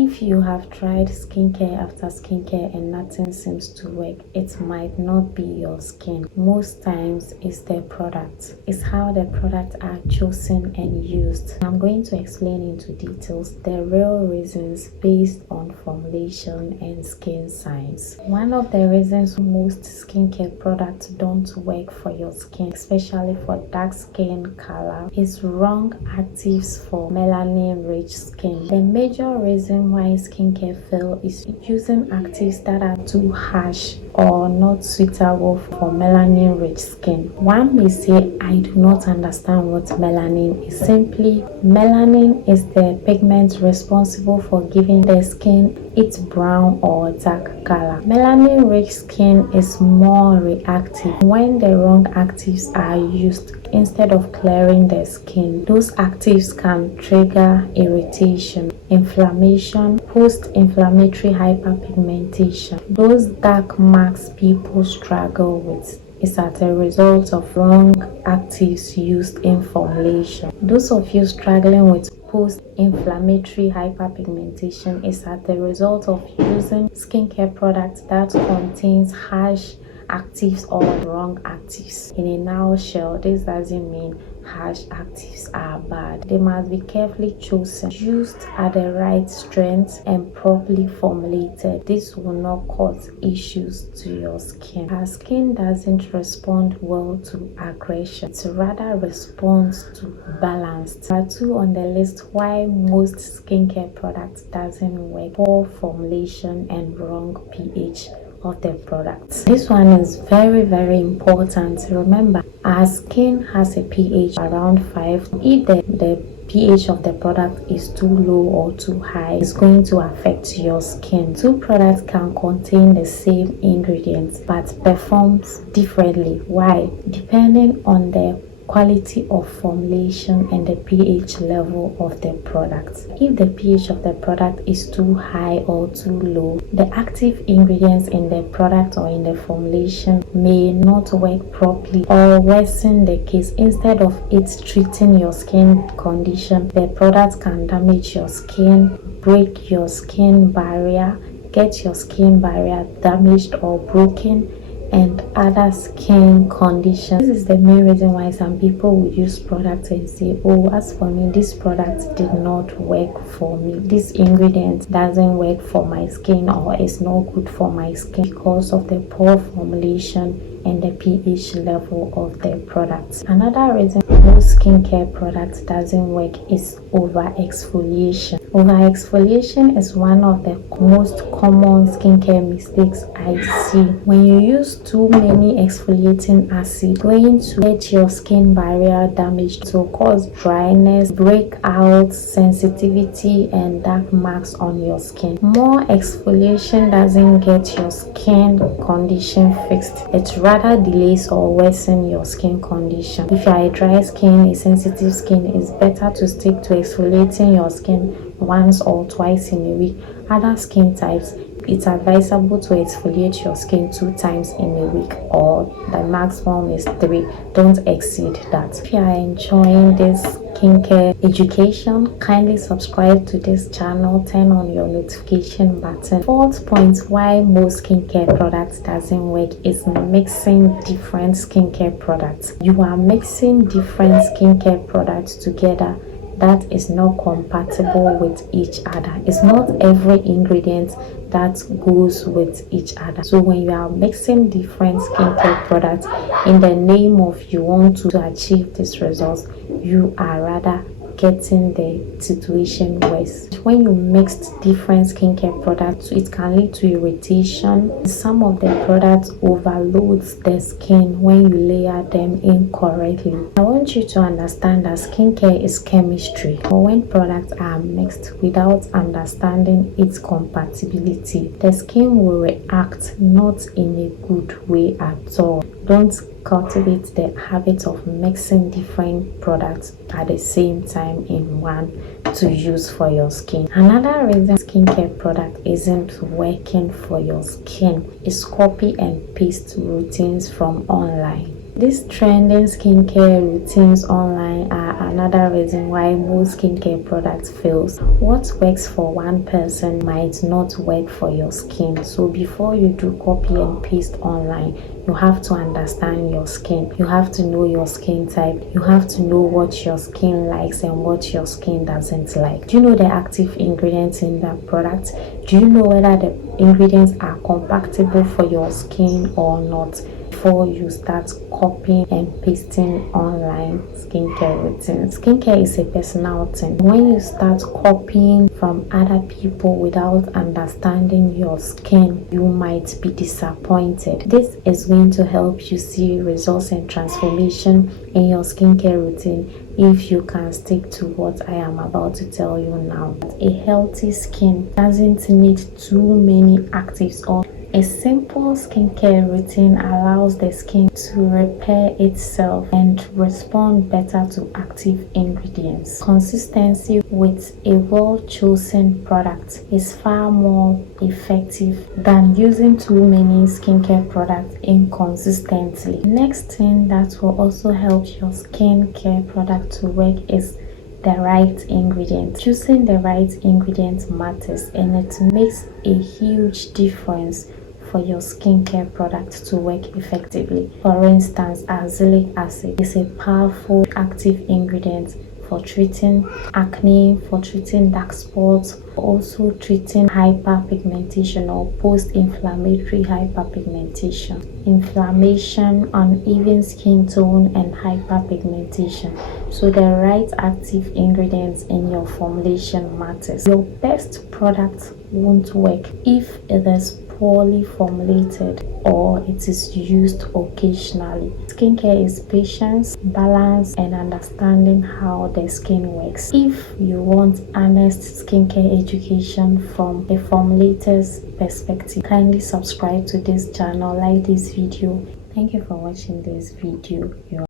If you have tried skincare after skincare and nothing seems to work, it might not be your skin. Most times it's the product. It's how the products are chosen and used. I'm going to explain into details the real reasons based on formulation and skin signs. One of the reasons most skincare products don't work for your skin, especially for dark skin color, is wrong actives for melanin-rich skin. The major reason why skincare fail is using actives that are too harsh or not suitable for melanin-rich skin. One may say, I do not understand what melanin is. Simply, melanin is the pigment responsible for giving the skin its brown or dark color. Melanin-rich skin is more reactive. When the wrong actives are used, instead of clearing the skin, those actives can trigger irritation, inflammation, post-inflammatory hyperpigmentation. Those dark marks people struggle with is as a result of wrong actives used in formulation. Those of you struggling with post-inflammatory hyperpigmentation is as the result of using skincare products that contains harsh actives or wrong actives. In a nutshell, this doesn't mean harsh actives are bad. They must be carefully chosen, used at the right strength, and properly formulated. This will not cause issues to your skin. Our skin doesn't respond well to aggression. It rather responds to balance. Number 2 on the list why most skincare products doesn't work: poor formulation and wrong pH of the products. This one is very important. Remember, our skin has a pH around 5. If the pH of the product is too low or too high, it's going to affect your skin. Two products can contain the same ingredients but performs differently. Why? Depending on the quality of formulation and the pH level of the product. If the pH of the product is too high or too low, the active ingredients in the product or in the formulation may not work properly or worsen the case. Instead of it treating your skin condition, the product can damage your skin, break your skin barrier, get your skin barrier damaged or broken, and other skin conditions. This is the main reason why some people will use products and say, oh, as for me, this product did not work for me. This ingredient doesn't work for my skin or is not good for my skin because of the poor formulation and the pH level of the products. Another reason most skincare products doesn't work is over-exfoliation. Over-exfoliation is one of the most common skincare mistakes I see. When you use too many exfoliating acid, going to get your skin barrier damaged, to cause dryness, breakouts, sensitivity, and dark marks on your skin. More exfoliation doesn't get your skin condition fixed. It rather delays or worsens your skin condition. If you are a dry skin, a sensitive skin, it's better to stick to exfoliating your skin once or twice in a week. Other skin types, it's advisable to exfoliate your skin 2 times in a week, or the maximum is 3. Don't exceed that. If you are enjoying this skincare education, kindly subscribe to this channel, turn on your notification button. 4th point why most skincare products doesn't work is mixing different skincare products. You are mixing different skincare products together that is not compatible with each other. It's not every ingredient that goes with each other. So when you are mixing different skincare products in the name of you want to achieve this result, you are rather getting the situation worse. When you mix different skincare products, it can lead to irritation. Some of the products overloads the skin when you layer them incorrectly. I want you to understand that skincare is chemistry. But when products are mixed without understanding its compatibility, the skin will react not in a good way at all. Don't cultivate the habit of mixing different products at the same time in one to use for your skin. Another reason skincare product isn't working for your skin is copy and paste routines from online. These trending skincare routines online are another reason why most skincare products fails. What works for one person might not work for your skin. So before you do copy and paste online, you have to understand your skin. You have to know your skin type. You have to know what your skin likes and what your skin doesn't like. Do you know the active ingredients in that product? Do you know whether the ingredients are compatible for your skin or not before you start copying and pasting online skincare routines? Skincare is a personal thing. When you start copying from other people without understanding your skin, you might be disappointed. This is going to help you see results and transformation in your skincare routine if you can stick to what I am about to tell you now. A healthy skin doesn't need too many actives or a simple skincare routine allows the skin to repair itself and respond better to active ingredients. Consistency with a well-chosen product is far more effective than using too many skincare products inconsistently. Next thing that will also help your skincare product to work is the right ingredients. Choosing the right ingredients matters, and it makes a huge difference for your skincare product to work effectively. For instance, azelaic acid is a powerful active ingredient for treating acne, for treating dark spots, also treating hyperpigmentation or post-inflammatory hyperpigmentation, inflammation, uneven skin tone, and hyperpigmentation. So the right active ingredients in your formulation matters. Your best product won't work if it is poorly formulated or it is used occasionally. Skincare is patience, balance, and understanding how the skin works. If you want honest skincare education from a formulator's perspective, kindly subscribe to this channel, like this video. Thank you for watching this video.